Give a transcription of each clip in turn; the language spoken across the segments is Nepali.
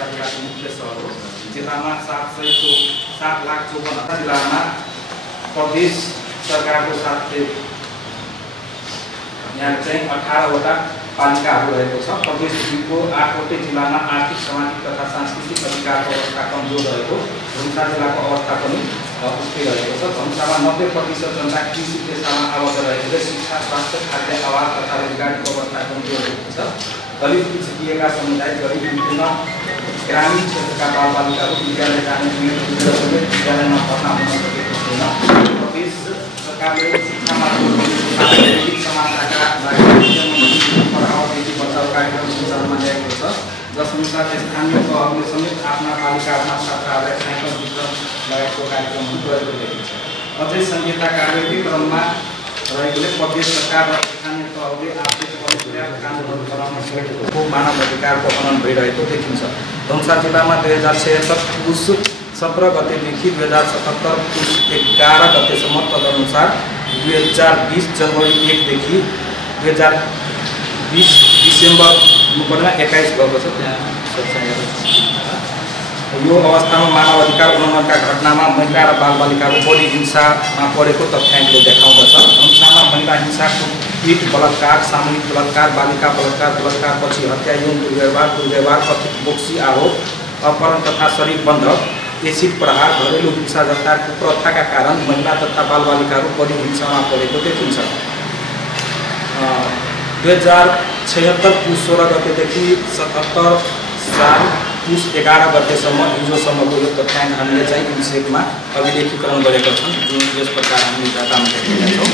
धनुषा जिल्लाको मुख्य सहर हो। जिल्लामा 7,54,000 जिल्लामा प्रदेश सरकारको साथै यहाँ चाहिँ 18वटा पालिकाहरू रहेको छ। प्रदेश दुईको 8वटै जिल्लामा आर्थिक, सामाजिक तथा सांस्कृतिक अधिकारको अवस्था कमजोर रहेको। धनुषा जिल्लाको अवस्था पनि उस्तै रहेको छ। धनुषामा 90% जनता कृषि पेसामा आबद्ध रहेकोले शिक्षा, स्वास्थ्य, खाद्य, आवास तथा रोजगारीको अवस्था कमजोर रहेको छ। दलित पिछडिएका समुदाय, गरिब विभिन्न ग्रामीण क्षेत्रका बालबालिकाहरू विद्यालय जाने विद्यालयमा भर्ना हुन सकेको छैन। प्रदेश सरकारले शिक्षामा सामाजिक समानताका लागि पढाओ-बेटी बचाओ कार्यक्रम सञ्चालनमा ल्याएको छ, जसअनुसार स्थानीय तहहरूले समेत आफ्ना बालिकाहरूमा छात्राहरूलाई साइकल वितरण लगायतको कार्यक्रमहरू प्रयोग गरिरहेको छ। अझै संहिता कार्यकै क्रममा रहेकोले प्रदेश सरकार र स्थानीय तहले आफूले पर्याप्त कानुनहरू बनाउन सकेको मानव अधिकारको हनन भइरहेको देखिन्छ। धनुषा जिल्लामा 2076 पुस 17 गतेदेखि 2077 पुस 11 गतेसम्म, तदनुसार 2020 जनवरी 1 देखि 2020 डिसेम्बर 21 भएको छ। त्यहाँ यो अवस्थामा मानव अधिकार उल्लङ्घनका घटनामा महिला र बालबालिकाहरू बढी हिंसामा परेको तथ्याङ्कले देखाउँदछ। धनुषामा महिला हिंसाको पीट, बलात्कार, सामूहिक बलात्कार, बालिका बलात्कार, बलात्कारपछि हत्या, यौन दुर्व्यवहार, कथित बोक्सी आरोप, अपहरण तथा शरीर बन्धक, एसिड प्रहार, घरेलु हिंसा जस्ता कुप्रथाका कारण महिला तथा बालबालिकाहरू बढी हिंसामा परेको देखिन्छ। 2076 पुस 16 गतेदेखि 77 साल पुस 11 गतेसम्म हिजोसम्मको यो तथ्याङ्क हामीले चाहिँ इन्सेकमा अभिलेखीकरण गरेका छौँ, जुन यस प्रकार हामीले डाटामा देखेका छौँ।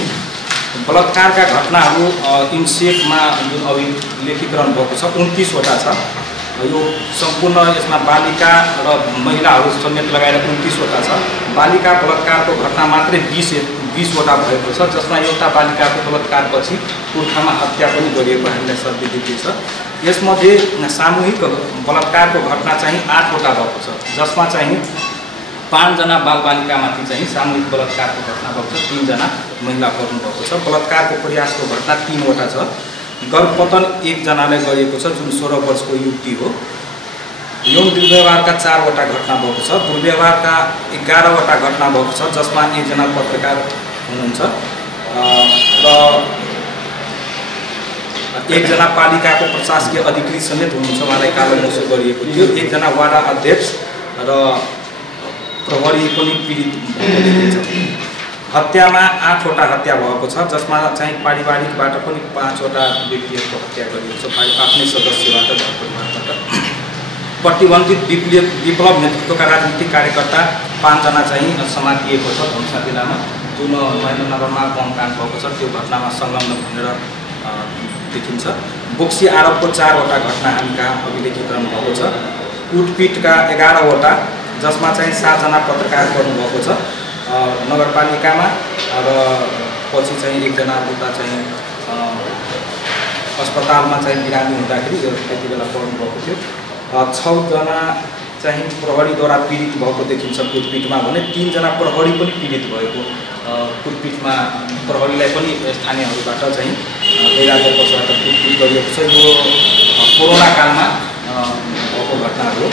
बलात्कारका घटनाहरू इन्सेकमा जुन अभिलेखीकरण भएको छ 29वटा छ। यो सम्पूर्ण यसमा बालिका र महिलाहरू समेत लगाएर 29वटा छ। बालिका बलात्कारको घटना मात्रै 20वटा भएको छ, जसमा एउटा बालिकाको बलात्कारपछि पुर्खामा हत्या पनि गरिएको हामीलाई सर्टिफिकेट छ। यसमध्ये सामूहिक बलात्कारको घटना चाहिँ 8वटा भएको छ, जसमा चाहिँ 5 जना बालबालिकामाथि चाहिँ सामूहिक बलात्कारको घटना भएको छ, 3 जना महिला पर्नुभएको छ। बलात्कारको प्रयासको घटना 3वटा छ। गर्भपतन 1 जनालाई गरिएको छ, जुन 16 वर्षको युवती हो। यौन दुर्व्यवहारका 4वटा घटना भएको छ। दुर्व्यवहारका 11वटा घटना भएको छ, जसमा 1 जना पत्रकार हुनुहुन्छ र 1 जना पालिकाको प्रशासकीय अधिकृत समेत हुनुहुन्छ, उहाँलाई कालोमोसो गरिएको थियो। 1 जना वाडा अध्यक्ष र प्रहरी पनि पीडित भएको देखिन्छ। हत्यामा 8वटा हत्या भएको छ, जसमा चाहिँ पारिवारिकबाट पनि 5वटा व्यक्तिहरूको हत्या गरिएको छ, आफ्नै सदस्यबाट, घर परिवारबाट। प्रतिबन्धित विप्लव नेतृत्वका राजनीतिक कार्यकर्ता 5 जना चाहिँ समातिएको छ धनुषा जिल्लामा। जुन महेन्द्रनगरमा बम काण्ड भएको छ त्यो घटनामा संलग्न भनेर देखिन्छ। बोक्सी आरोपको 4वटा घटना हामी कहाँ अभिलेखीकरण भएको छ। कुटपिटका 11वटा, जसमा चाहिँ 7 जना पत्रकार पर्नुभएको छ नगरपालिकामा, र पछि चाहिँ 1 जना उता चाहिँ अस्पतालमा चाहिँ बिरामी हुँदाखेरि त्यति बेला पर्नुभएको थियो। 6 जना चाहिँ प्रहरीद्वारा पीडित भएको देखिन्छ कुटपिटमा भने 3 जना प्रहरी पनि पीडित भएको। कुटपिटमा प्रहरीलाई पनि स्थानीयहरूबाट चाहिँ गैरहाजरबाट कुटपिट गरिएको छ। यो कोरोना कालमा भएको घटनाहरू हो।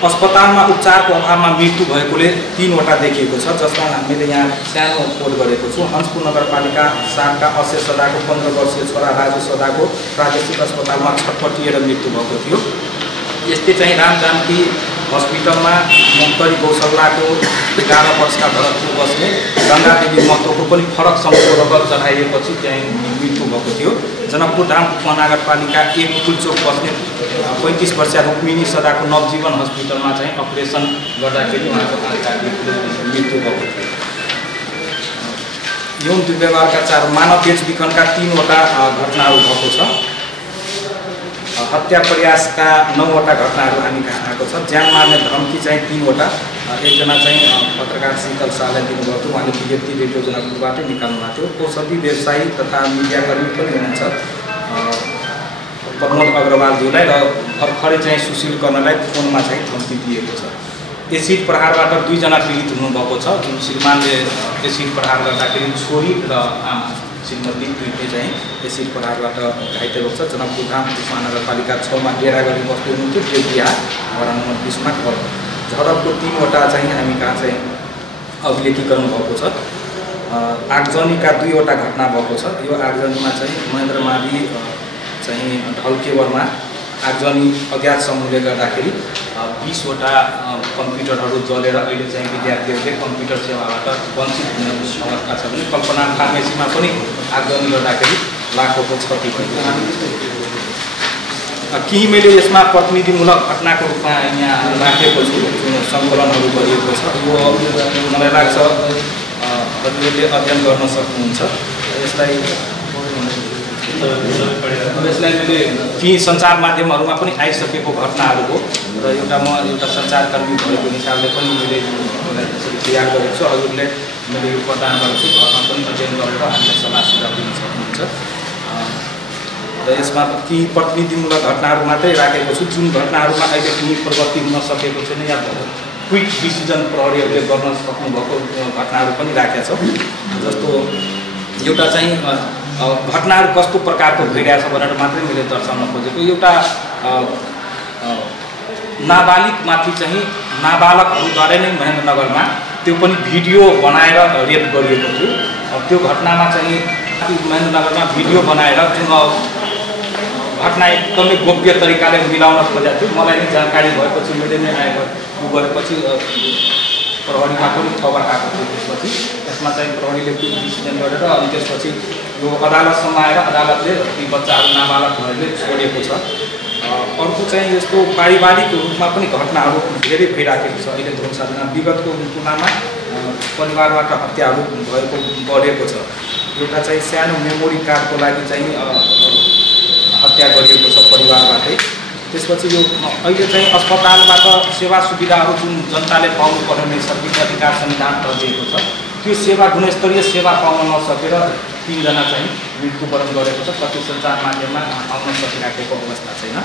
अस्पतालमा उपचारको अभावमा मृत्यु भएकोले 3वटा देखिएको छ, जसमा हामीले यहाँ सानो कोड गरेको छु। हंसपुर नगरपालिका 7 का अशेष सदाको 15 वर्षीय छोरा राजु सदाको प्रादेशिक अस्पतालमा छटपटिएर मृत्यु भएको थियो। यस्तै चाहिँ रामजानकी हस्पिटलमा मुक्तरी गौशालाको 11 वर्षका भरतपुर बस्ने गङ्गादेवी महतोको पनि फरक समूहको रगत चढाइएपछि चाहिँ मृत्यु भएको थियो। जनकपुरधाम उपमहानगरपालिका 1 पुलचोक बस्ने 35 वर्षीय रुक्मिनी सदाको नवजीवन हस्पिटलमा चाहिँ अपरेसन गर्दाखेरि उहाँको मृत्यु भएको थियो। यौन दुर्व्यवहारका 4, मानव बेचबिखनका 3वटा घटनाहरू भएको छ। हत्या प्रयासका 9वटा घटनाहरू हामी कहाँ आएको छ। ज्यान मार्ने धम्की चाहिँ 3वटा। 1 जना चाहिँ पत्रकार शीतल शाहलाई दिनुभएको थियो, उहाँले विज्ञप्ति रेडियो जनकपुरबाटै निकाल्नु भएको थियो। औषधि व्यवसायी तथा मिडियाकर्मी पनि हुनुहुन्छ प्रमोद अग्रवालज्यूलाई, र भर्खरै चाहिँ सुशील कर्णलाई फोनमा चाहिँ धम्की दिएको छ। एसिड प्रहारबाट 2 जना पीडित हुनुभएको छ, जुन श्रीमानले एसिड प्रहार गर्दाखेरि छोरी र आमा श्रीमती दुईले चाहिँ एसिड प्रहारबाट घाइते भएको छ। जनकपुरधाम महानगरपालिका 6 मा डेरा गरी बस्दै हुनुहुन्थ्यो। देवबिहा वडा नम्बर 20 मा घर। झडपको 3वटा चाहिँ हामी कहाँ चाहिँ अभिलेखीकरण भएको छ। आगजनीका 2वटा घटना भएको छ। यो आगजनीमा चाहिँ महेन्द्र मावि चाहिँ ढल्केवरमा आगजनी अज्ञात समूहले गर्दाखेरि 20वटा कम्प्युटरहरू जलेर अहिले चाहिँ विद्यार्थीहरूले कम्प्युटर सेवाबाट वञ्चित हुने अवस्था छ भने कल्पना फार्मेसीमा पनि आगजनी गर्दाखेरि लाखौँको क्षति भएको छ। केही मैले यसमा प्रतिनिधिमूलक घटनाको रूपमा यहाँ राखेको छु, जुन सङ्कलनहरू गरिएको छ। यो मलाई लाग्छ हजुरहरूले अध्ययन गर्न सक्नुहुन्छ। यसलाई मैले केही सञ्चार माध्यमहरूमा पनि आइसकेको घटनाहरू हो र एउटा सञ्चारकर्मी भएको हिसाबले पनि मैले यसरी तयार गरेको छु। हजुरले मैले यो प्रदान गरेको छु, घरमा पनि अध्ययन गरेर हामीलाई सल्लाह सुझाव दिन सक्नुहुन्छ। र यसमा केही प्रतिनिधिमूलक घटनाहरू मात्रै राखेको छु, जुन घटनाहरूमा अहिले कुनै प्रगति हुन सकेको छैन या क्विक डिसिजन प्रहरीहरूले गर्न सक्नुभएको घटनाहरू पनि राखेका छौँ। जस्तो एउटा चाहिँ घटनाहरू कस्तो प्रकारको भइरहेछ भनेर मात्रै मैले दर्शाउन खोजेको। एउटा नाबालिगमाथि चाहिँ नाबालकहरूद्वारा नै महेन्द्रनगरमा त्यो पनि भिडियो बनाएर रेप गरिएको थियो। त्यो घटनामा चाहिँ महेन्द्रनगरमा भिडियो बनाएर जुन घटना एकदमै गोप्य तरिकाले मिलाउन खोजेको थियो। मलाई नै जानकारी भएपछि मैले नै आएको गरेपछि प्रहरीमा पनि खबर आएको थियो। त्यसपछि त्यसमा चाहिँ प्रहरीले कुन डिसिजन गरेर अनि त्यसपछि यो अदालतसम्म आएर अदालतले ती बच्चाहरू नाबालकहरूले छोडेको छ। अर्को चाहिँ यस्तो पारिवारिक रूपमा पनि घटनाहरू धेरै भइराखेको छ। अहिले धनुषामा विगतको तुलनामा परिवारबाट हत्याहरू भएको बढेको छ। एउटा चाहिँ सानो मेमोरी कार्डको लागि चाहिँ हत्या गरिएको छ परिवारबाटै। त्यसपछि यो अहिले चाहिँ अस्पतालबाट सेवा सुविधाहरू जुन जनताले पाउनु पर्ने नैसर्गिक अधिकार संविधान दिएको छ, त्यो सेवा गुणस्तरीय सेवा पाउन नसकेर 3 जना चाहिँ मृत्युवरण गरेको छ। कति सञ्चार माध्यममा आउन सकिराखेको अवस्था छैन।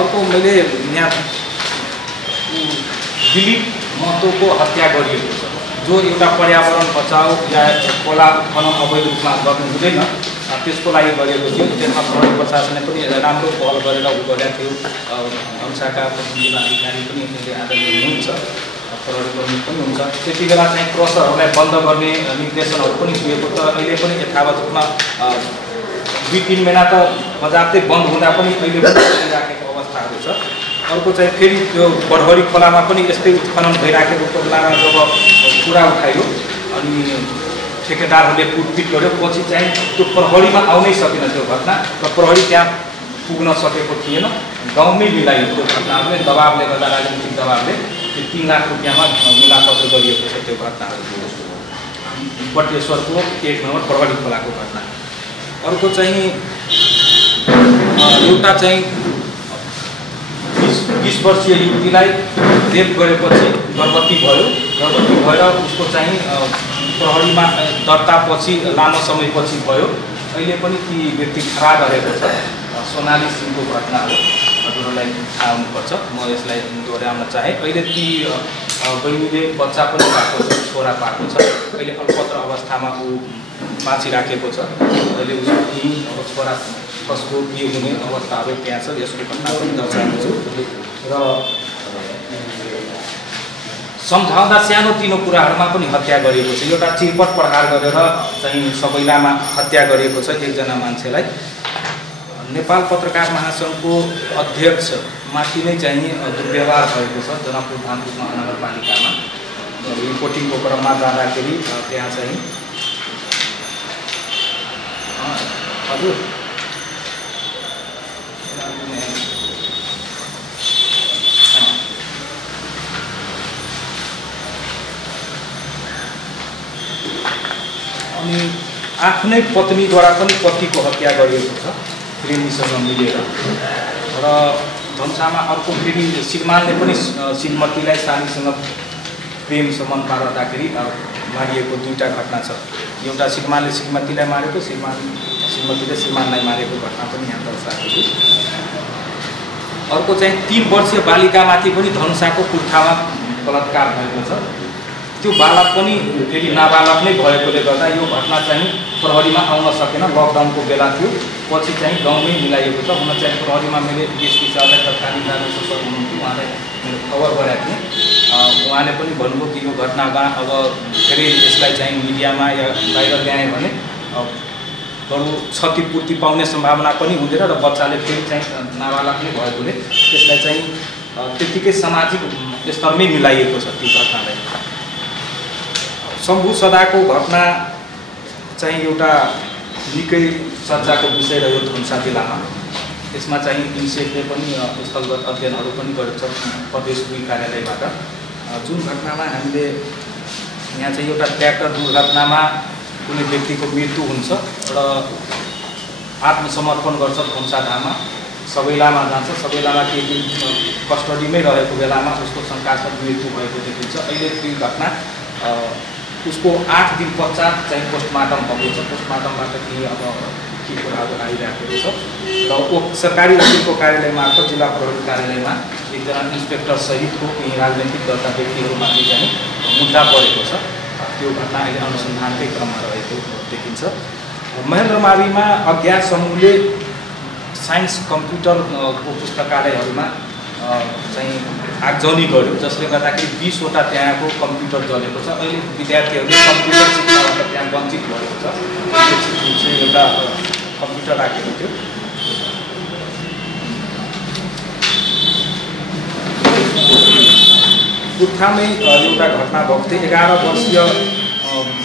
अर्को मैले यहाँ दिलीप महतोको हत्या गरिएको छ, जो एउटा पर्यावरण बचाउ या खोला खनन अवैध रूपमा गर्नु हुँदैन त्यसको लागि गरिएको थियो। त्यसमा प्रहरी प्रशासनले पनि राम्रो पहल गरेर गरेका थियो। अंशाका प्रतिनिधि अधिकारी पनि आदरणीय हुनुहुन्छ, प्रहरी कर्मी पनि हुन्छ। त्यति बेला चाहिँ क्रसरहरूलाई बन्द गर्ने निर्देशनहरू पनि दिएको छ। अहिले पनि यथावत रूपमा 2-3 महिना त बजारतै बन्द हुँदा पनि अहिले राखेको अवस्थाहरू छ। अर्को चाहिँ फेरि त्यो बडहरी खोलामा पनि यस्तै उत्खनन भइराखेको बेलामा जब कुरा उठायो अनि ठेकेदारहरूले कुटपिट गर्यो, पछि चाहिँ त्यो प्रहरीमा आउनै सकेन त्यो घटना र प्रहरी त्यहाँ पुग्न सकेको थिएन। गाउँमै मिलाइयो त्यो घटनाहरूले, दबावले गर्दा राजनीतिक दबावले त्यो 3 लाख रुपियाँमा मिलापत्र गरिएको छ त्यो घटनाहरू। बटेश्वरको 1 नम्बर प्रहरी खोलाको घटना। अर्को चाहिँ एउटा चाहिँ 20 वर्षीय युवतीलाई रेप गरेपछि गर्भवती भयो। गर्भवती भएर उसको चाहिँ प्रहरीमा दर्तापछि लामो समयपछि भयो। अहिले पनि ती व्यक्ति फरार रहेको छ। सोनाली सिंहको घटना हो, हजुरहरूलाई थाहा हुनुपर्छ, म यसलाई दोहोऱ्याउन चाहेँ। अहिले ती बहिनीले बच्चा पनि पाएको छ, छोरा पाएको छ। अहिले अल्पत्र अवस्थामा ऊ बाँचिराखेको छ। अहिले उसको छोरा कसको के हुने अवस्थाहरू त्यहाँ छ, यसको घटना पनि दर्शाएको छु। र सम्झाउँदा सानोतिनो कुराहरूमा पनि हत्या गरिएको छ। एउटा चिरपट प्रहार गरेर चाहिँ सबैलामा हत्या गरिएको छ 1 जना मान्छेलाई। नेपाल पत्रकार महासङ्घको अध्यक्षमाथि नै चाहिँ दुर्व्यवहार भएको छ जनकपुरधाम महानगरपालिकामा। रिपोर्टिङको क्रममा जाँदाखेरि त्यहाँ चाहिँ हजुर अनि आफ्नै पत्नीद्वारा पनि पतिको हत्या गरिएको छ प्रेमीसँग मिलेर। र धनुषामा अर्को फेरि श्रीमानले पनि श्रीमतीलाई सानीसँग प्रेम सम्बन्ध पार्दाखेरि मारिएको 2टा घटना छ। एउटा श्रीमानले श्रीमतीलाई मारेको, श्रीमतीले श्रीमानलाई मारेको घटना पनि यहाँ दर्शाएको छु। अर्को चाहिँ 3 वर्षीय बालिकामाथि पनि धनुषाको कुर्थामा बलात्कार भएको छ। त्यो बालक पनि फेरि नाबालक नै भएकोले गर्दा यो घटना चाहिँ प्रहरीमा आउन सकेन। लकडाउनको बेला थियो, पछि चाहिँ गाउँमै मिलाइएको छ। हुन चाहिँ प्रहरीमा मैले डिएसपी साहबलाई तत्कालीन राजस्व सर हुनुहुन्थ्यो, उहाँलाई मैले खबर गरेको थिएँ। उहाँले पनि भन्नुभयो कि यो घटनामा अब फेरि यसलाई चाहिँ मिडियामा या बाहिर ल्याएँ भने बरु क्षतिपूर्ति पाउने सम्भावना पनि हुँदैन र बच्चाले फेरि चाहिँ नाबालक नै भएकोले त्यसलाई चाहिँ त्यतिकै सामाजिक स्तरमै मिलाइएको छ त्यो घटनालाई। शम्भु सदाको घटना चाहिँ एउटा निकै चर्चाको विषय रह्यो धनुषा जिल्लामा। यसमा चाहिँ इन्सेफले पनि स्थलगत अध्ययनहरू पनि गरेको छ प्रदेश 2 कार्यालयबाट। जुन घटनामा हामीले यहाँ चाहिँ एउटा ट्र्याक्टर दुर्घटनामा कुनै व्यक्तिको मृत्यु हुन्छ र आत्मसमर्पण गर्छ धनुषा धाममा, सबैलामा जान्छ। सबैलामा केही दिन कस्टडीमै रहेको बेलामा उसको शङ्कास्पद मृत्यु भएको देखिन्छ। अहिले त्यो घटना उसको 8 दिन पश्चात चाहिँ पोस्टमार्टम भएको छ। पोस्टमार्टमबाट केही अब के कुराहरू आइरहेको छ र सरकारी वकिलको कार्यालय मार्फत जिल्ला प्रहरी कार्यालयमा एकजना इन्सपेक्टर सहितको केही राजनैतिक दलका व्यक्तिहरूमाथि चाहिँ मुद्दा परेको छ। त्यो घटना अहिले अनुसन्धानकै क्रममा रहेको देखिन्छ। महेन्द्रमाविमा अज्ञात समूहले साइन्स कम्प्युटरको पुस्तकालयहरूमा चाहिँ आगजनी गर्यो, जसले गर्दाखेरि 20वटा त्यहाँको कम्प्युटर जलेको छ। अहिले विद्यार्थीहरूले कम्प्युटर शिक्षाबाट त्यहाँ वञ्चित भएको छ। एउटा कम्प्युटर राखेको थियो। कुर्थामै एउटा घटना भएको थियो। 11 वर्षीय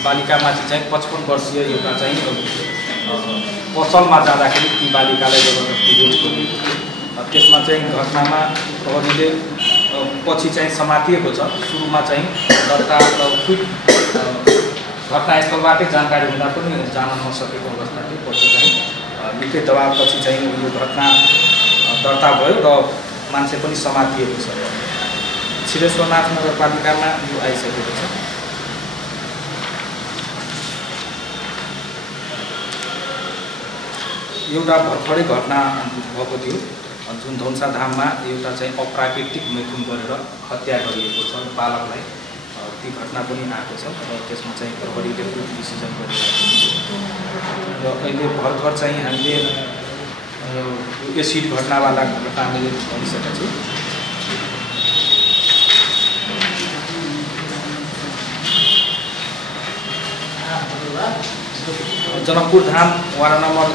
बालिकामाथि चाहिँ 55 वर्षीय एउटा चाहिँ पसलमा जाँदाखेरि ती बालिकालाई जबरजस्ती गरेको थियो। त्यसमा चाहिँ घटनामा प्रहरीले पछि चाहिँ समातिएको छ। सुरुमा चाहिँ घटनास्थलबाटै जानकारी हुँदा पनि जान नसकेको अवस्था थियो। पछि चाहिँ निकै दबावपछि चाहिँ यो घटना दर्ता भयो र मान्छे पनि समातिएको छ। छिरेश्वरनाथ नगरपालिकामा यो आइसकेको छ। एउटा भर्खरै घटना भएको थियो जुन धनुषा धाममा एउटा चाहिँ अप्राकृतिक मैथुन गरेर हत्या गरिएको छ बालकलाई। ती घटना पनि आएको छ र त्यसमा चाहिँ प्रहरीले कुन डिसिजन गरिरहेको छ। र अहिले भर्खर चाहिँ हामीले एसिड घटनावाला घटना हामीले भनिसकेका छौँ। जनकपुर धाम वार्ड नम्बर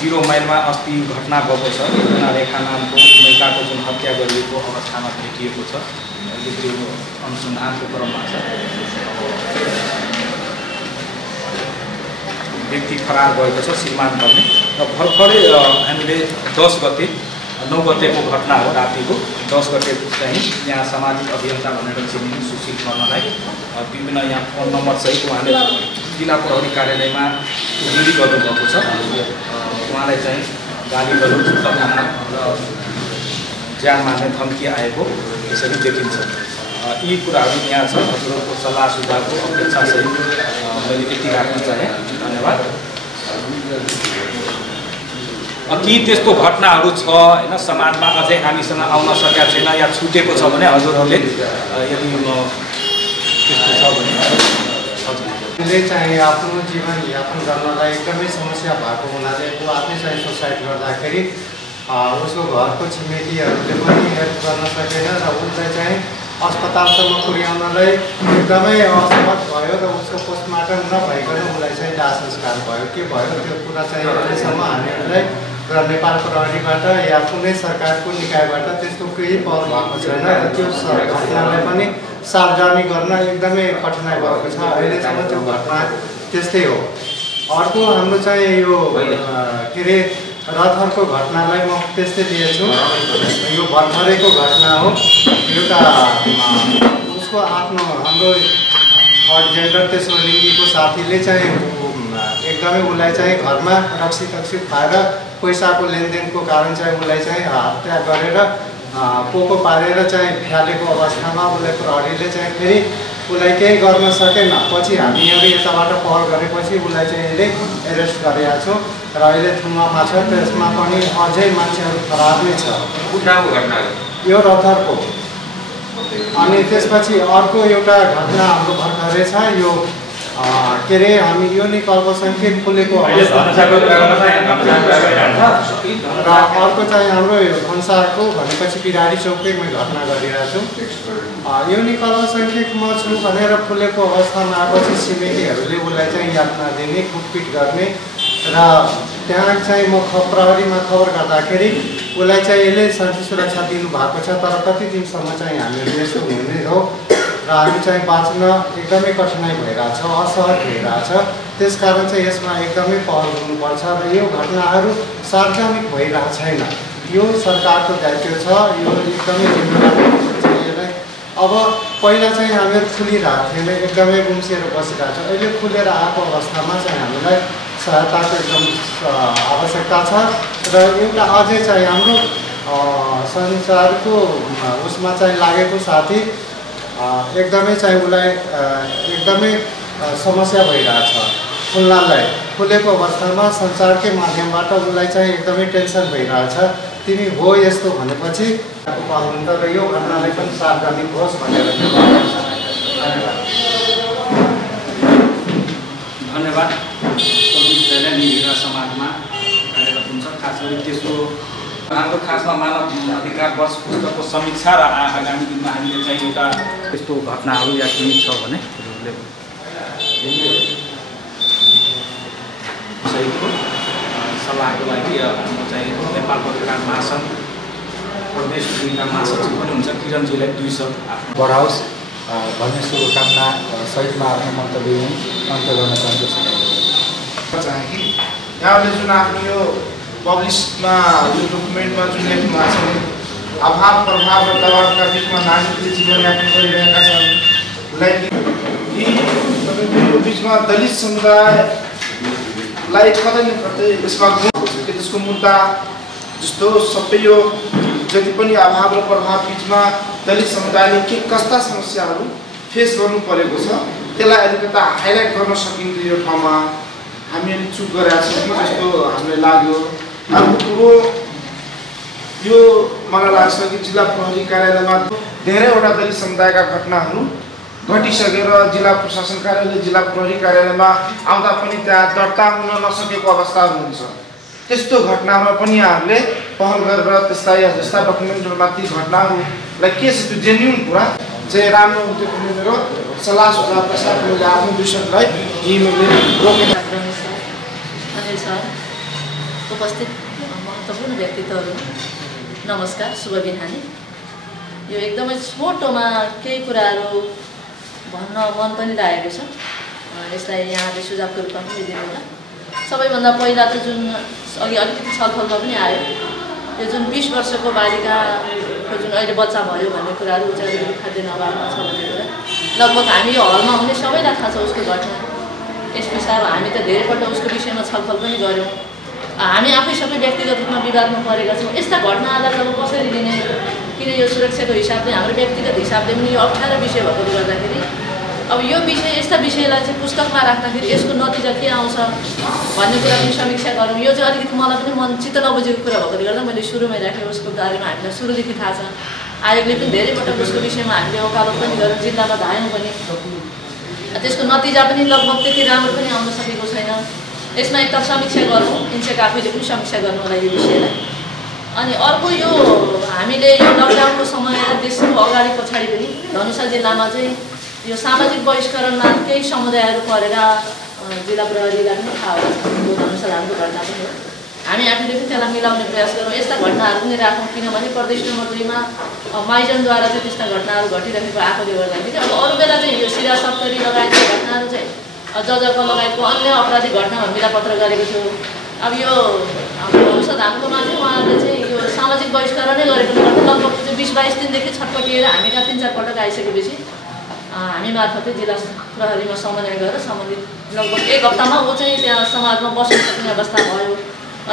0 माइलमा अस्ति घटना भएको छ। एकजना रेखा नामको महिलाको जुन हत्या गरिएको अवस्थामा भेटिएको छ। अहिले त्यो अनुसन्धानको क्रममा छ। व्यक्ति फरार भएको छ श्रीमान भन्ने। र भर्खरै हामीले 10 गते 9 गतेको घटना हो। रातिको 10 गते चाहिँ यहाँ सामाजिक अभियन्ता भनेर चिनिने सुशील कर्णलाई विभिन्न यहाँ फोन नम्बर सहित उहाँले जिल्ला प्रहरी कार्यालयमा उजुरी गर्नुभएको छ। उहाँलाई चाहिँ गाली गलौज तथा ज्यान मार्ने धम्की आएको यसरी देखिन्छ। यी कुराहरू यहाँ छ। हजुरहरूको सल्लाह सुझावको अपेक्षासहित मैले यति राख्न चाहेँ। धन्यवाद। कि त्यस्तो घटनाहरू छ होइन समाजमा अझै हामीसँग आउन सकेका छैन या छुटेको छ भने हजुरहरूले यदि त्यस्तो छ भने उसले चाहिँ आफ्नो जीवनयापन गर्नलाई एकदमै समस्या भएको हुनाले ऊ आफै चाहिँ सुसाइड गर्दाखेरि उसको घरको छिमेकीहरूले पनि हेल्प गर्न सकेन र उसलाई चाहिँ अस्पतालसम्म पुर्याउनलाई एकदमै असमर्थ भयो र उसको पोस्टमार्टम नभइकन उसलाई चाहिँ दाह संस्कार भयो। के भयो त्यो कुरा चाहिँ अहिलेसम्म हामीहरूलाई र नेपाल प्रहरीबाट या कुनै सरकारको निकायबाट त्यस्तो केही पहल भएको छैन र त्यो घटनालाई पनि सावधानी गर्न एकदमै कठिनाइ भएको छ। अहिलेसम्म त्यो घटना त्यस्तै हो। अर्को हाम्रो चाहिँ यो के अरे रथहरूको घटनालाई म त्यस्तै दिएछु। यो भर्खरैको घटना हो। एउटा उसको आफ्नो हाम्रो थर्ड जेन्डर तेस्रो लिङ्गीको साथीले चाहिँ एकदमै उसलाई चाहिँ घरमा रक्सी खाएर पैसाको लेनदेनको कारण चाहिँ उसलाई चाहिँ हत्या गरेर पोको पारेर चाहिँ फ्यालेको अवस्थामा उसलाई प्रहरीले चाहिँ फेरि उसलाई केही गर्न सकेन। पछि हामीहरू यताबाट पहल गरेपछि उसलाई चाहिँ अहिले एरेस्ट गरेका छौँ र अहिले थुम्मामा छ। त्यसमा पनि अझै मान्छेहरू फरार नै छ। कुठाको घटना यो रथरको अनि त्यसपछि अर्को एउटा घटना हाम्रो भर्खरै छ यो के अरे हामी यो नै अल्पसङ्ख्यक फुलेको र अर्को चाहिँ हाम्रो यो भन्सारको भनेपछि बिराडी चौकैमा घटना गरिरहेको छु। यो नि अल्पसङ्ख्यकमा छु भनेर फुलेको अवस्थामा आएपछि छिमेकीहरूले उसलाई चाहिँ यातना दिने कुटपिट गर्ने र त्यहाँ चाहिँ म प्रहरीमा खबर गर्दाखेरि उसलाई चाहिँ यसले शान्ति सुरक्षा दिनुभएको छ, तर कति दिनसम्म चाहिँ हामीहरू यस्तो हुने हो र हामी चाहिँ बाँच्न एकदमै कठिनाइ भइरहेछ, असहज भइरहेछ। त्यसकारण चाहिँ यसमा एकदमै पहल गर्नुपर्छ र यो घटनाहरू सार्वजनिक भइरहेको छैन। यो सरकारको दायित्व छ, यो एकदमै जिम्मेवारी छ यसलाई। अब पहिला चाहिँ हामीहरू खुलिरहेको थिएन, एकदमै गुम्सिएर बसिरहेको छ। अहिले खुलेर आएको अवस्थामा चाहिँ हामीलाई सहायताको एकदम आवश्यकता छ र एउटा अझै चाहिँ हाम्रो संसारको उसमा चाहिँ लागेको साथी एकदमै चाहिँ उसलाई एकदमै समस्या भइरहेछ। फुल्नालाई फुलेको अवस्थामा सञ्चारकै माध्यमबाट उसलाई चाहिँ एकदमै टेन्सन भइरहेछ। तिमी हो यस्तो भनेपछि पाउनुहुन्छ र यो घटनालाई पनि सावधानी होस् भनेर धन्यवाद। निहिरा समाजमा कार्यरत हुन्छ, खास गरी त्यसको हाम्रो खासमा मानव अधिकार वर्ष पुस्तकको समीक्षा र आगामी दिनमा हामीले चाहिँ एउटा यस्तो घटनाहरू या केही छ भने सहितको सल्लाहको लागि हाम्रो चाहिँ नेपाल पत्रकार महासङ्घ प्रदेश दुईका महासचिव पनि हुन्छ किरणजीलाई 2 शब्द बढाओस् भन्ने शुभकामना सहितमा आफ्नो मन्तव्य अन्त्य गर्न चाहन्छु। यहाँले जुन आफ्नो यो पब्लिसमा यो डकुमेन्टमा जुन लेख्नु भएको छ, अभाव प्रभाव र दबावका बिचमा नागरिकले जीवनयापन गरिरहेका छन्, यी तपाईँको बिचमा दलित समुदायलाई कतै न कतै यसमा त्यसको मुद्दा जस्तो सबै यो जति पनि अभाव र प्रभाव बिचमा दलित समुदायले के कस्ता समस्याहरू फेस गर्नु परेको छ त्यसलाई अलिकता हाइलाइट गर्न सकिन्छ। यो ठाउँमा हामीहरू चुक गरेका छौँ कि जस्तो हामीलाई लाग्यो। अर्को कुरो यो मलाई लाग्छ कि जिल्ला प्रहरी कार्यालयमा धेरैवटा दलित समुदायका घटनाहरू घटिसकेर जिल्ला प्रशासन कार्यालय जिल्ला प्रहरी कार्यालयमा आउँदा पनि त्यहाँ दर्ता हुन नसकेको अवस्थाहरू हुन्छ। त्यस्तो घटनामा पनि यहाँहरूले पहल गरेर त्यसलाई जस्ता डकुमेन्टहरूमा ती घटनाहरूलाई के छ त्यो जेन्युन कुरा चाहिँ राम्रो हुन्थ्यो भन्ने मेरो सल्लाह सुझावका साथ मैले आफ्नो विषयलाई यही मैले रोकेर अनिल सर, उपस्थित महत्त्वपूर्ण व्यक्तित्वहरू, नमस्कार, शुभ बिहानी। यो एकदमै छोटोमा केही कुराहरू भन्न मन पनि लागेको छ, यसलाई यहाँले सुझावको रूपमा पनि दिनु होला। सबैभन्दा पहिला त जुन अघि अलिकति छलफलमा पनि आयो, यो जुन 20 वर्षको बालिकाको जुन अहिले बच्चा भयो भन्ने कुराहरू चाहिँ अलिकति खाद्यान्न अभावमा छ भन्ने कुरा लगभग हामी यो हलमा हुने सबैलाई थाहा छ उसको घटना। यसपछि अब हामी त धेरैपल्ट उसको विषयमा छलफल पनि गऱ्यौँ। हामी आफै सबै व्यक्तिगत रूपमा विवादमा परेका छौँ। यस्ता घटनालाई अब कसरी लिने, किन यो सुरक्षाको हिसाबले हाम्रो व्यक्तिगत हिसाबले पनि यो अप्ठ्यारो विषय भएकोले गर्दाखेरि अब यो विषय यस्ता विषयलाई चाहिँ पुस्तकमा राख्दाखेरि यसको नतिजा के आउँछ भन्ने कुरा पनि समीक्षा गरौँ। यो चाहिँ अलिकति मलाई पनि मन चित्त नबुझेको कुरा भएकोले गर्दा मैले सुरुमै राखेँ। उसको बारेमा हामीलाई सुरुदेखि थाहा छ, आयोगले पनि धेरैपटक उसको विषयमा हामीले वकालत पनि गऱ्यौँ, जिल्लामा धायौँ पनि। त्यसको नतिजा पनि लगभग त्यति राम्रो पनि आउन सकेको छैन। यसमा एकताल समीक्षा गरौँ, इन्सेक आफैले पनि समीक्षा गर्नु होला यो विषयलाई। अनि अर्को यो हामीले यो लकडाउनको समय त्यसको अगाडि पछाडि पनि धनुषा जिल्लामा चाहिँ यो सामाजिक बहिष्करणमा केही समुदायहरू परेर जिल्ला प्रहरीलाई पनि थाहा होला, यो धनुषा धामको घटना पनि हो। हामी आफैले पनि त्यसलाई मिलाउने प्रयास गरौँ, यस्ता घटनाहरू पनि राखौँ, किनभने प्रदेश नम्बर 2मा माइजनद्वारा चाहिँ त्यस्ता घटनाहरू घटिरहेको आएकोले गर्दाखेरि अब अरू बेला चाहिँ यो सिरा सप्तरी लगायतको घटनाहरू चाहिँ जजको लगायतको अन्य अपराधिक घटनाहरू मिलापत्र गरेको थियो। अब यो हाम्रो धनुषा धामकोमा चाहिँ उहाँहरूले चाहिँ यो सामाजिक बहिष्करणै गरेकोले गर्दा लगभग 20-22 दिनदेखि छटपटिएर हामी कहाँ 3-4 पटक आइसकेपछि हामी मार्फतै जिल्ला प्रहरीमा समन्वय गरेर सम्बन्धित लगभग 1 हप्तामा ऊ चाहिँ त्यहाँ समाजमा बस्न सक्ने अवस्था भयो।